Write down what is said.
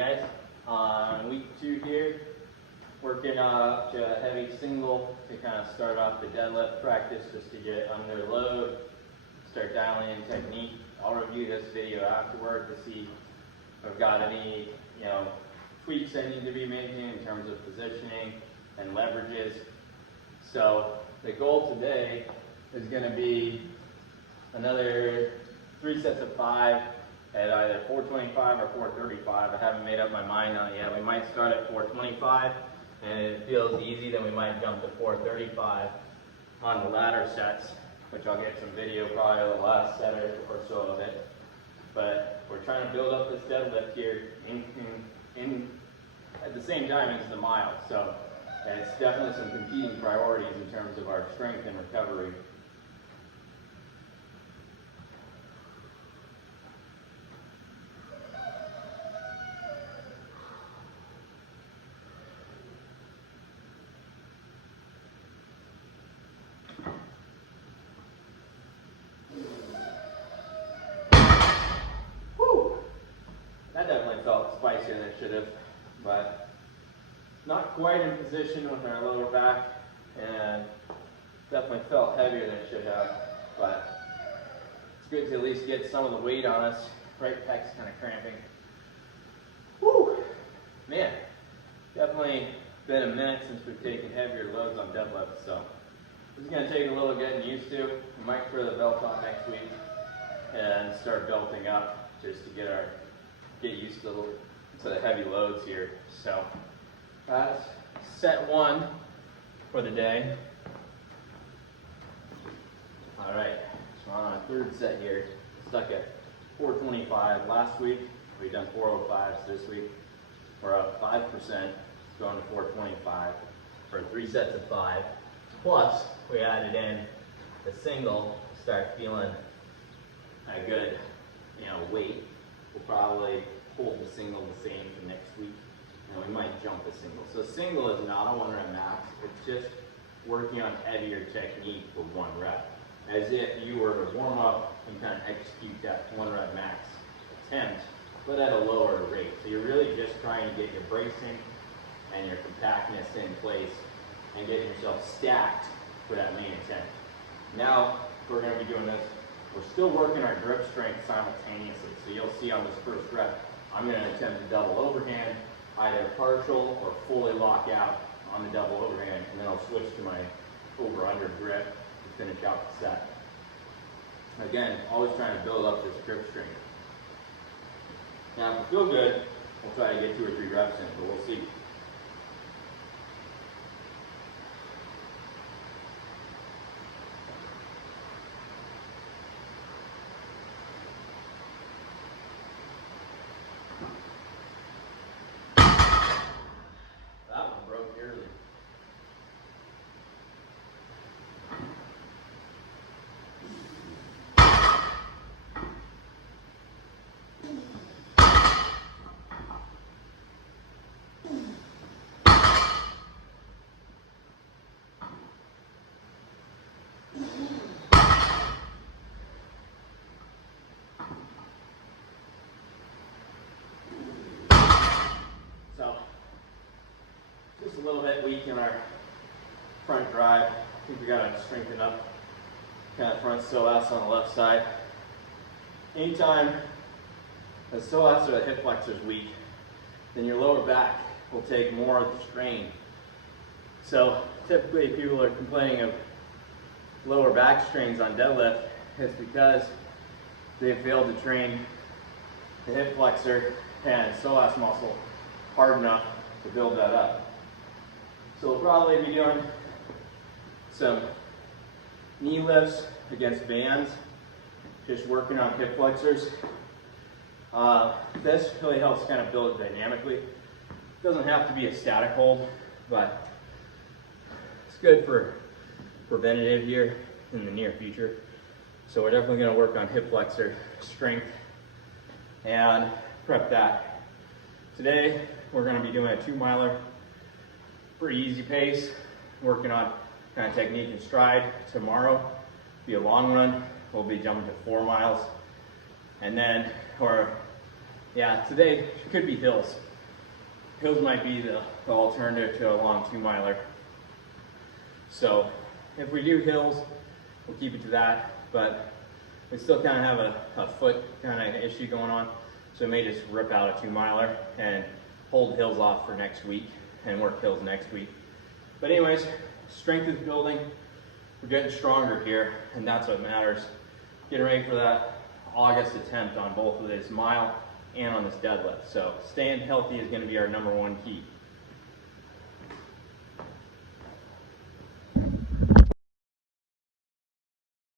guys, on week 2 here, working up to a heavy single to kind of start off the deadlift practice just to get under load, start dialing in technique. I'll review this video afterward to see if I've got any tweaks I need to be making in terms of positioning and leverages. So the goal today is going to be another 3 sets of 5 at either 425 or 435. I haven't made up my mind on it yet. We might start at 425, and if it feels easy, then we might jump to 435 on the latter sets, which I'll get some video probably of the last set or so of it. But we're trying to build up this deadlift here at the same time as the mile. So it's definitely some competing priorities in terms of our strength and recovery. That definitely felt spicier than it should have, but not quite in position with our lower back, and definitely felt heavier than it should have, but it's good to at least get some of the weight on us. Right pec's kind of cramping. Woo! Man, definitely been a minute since we've taken heavier loads on deadlift, so this is going to take a little getting used to. We might throw the belt on next week and start belting up just to get used to the heavy loads here. So that's set 1 for the day. All right, so on our 3rd set here, stuck at 425. Last week we've done 405s. This week we're up 5%, going to 425 for 3 sets of 5. Plus we added in the single to start feeling a good weight. We'll probably hold the single the same for next week, and we might jump the single. So single is not a 1 rep max, it's just working on heavier technique for 1 rep. As if you were to warm up and kind of execute that 1 rep max attempt, but at a lower rate. So you're really just trying to get your bracing and your compactness in place and getting yourself stacked for that main attempt. Now we're going to be doing this. We're still working our grip strength simultaneously. So you'll see on this first rep, I'm going to attempt to double overhand, either partial or fully lock out on the double overhand, and then I'll switch to my over-under grip to finish out the set. Again, always trying to build up this grip strength. Now, if we feel good, we'll try to get 2 or 3 reps in, but we'll see. So, just a little bit weak in our front drive. I think we got to strengthen up kind of front psoas on the left side. Anytime the psoas or the hip flexor is weak, then your lower back will take more of the strain. So typically people are complaining of lower back strains on deadlift. It's because they failed to train the hip flexor and psoas muscle hard enough to build that up. So we'll probably be doing some knee lifts against bands, just working on hip flexors. This really helps kind of build it dynamically. It doesn't have to be a static hold, but it's good for preventative here in the near future. So we're definitely going to work on hip flexor strength and prep that. Today we're going to be doing a 2-miler, pretty easy pace, working on kind of technique and stride. Tomorrow be a long run. We'll be jumping to 4 miles, and then today could be hills. hills might be the alternative to a long 2-miler. So if we do hills, we'll keep it to that, but we still kind of have a foot kind of issue going on. So we may just rip out a 2-miler and hold hills off for next week and work hills next week. But anyways, strength is building. We're getting stronger here, and that's what matters. Getting ready for that August attempt on both of this mile and on this deadlift. So staying healthy is going to be our #1 key.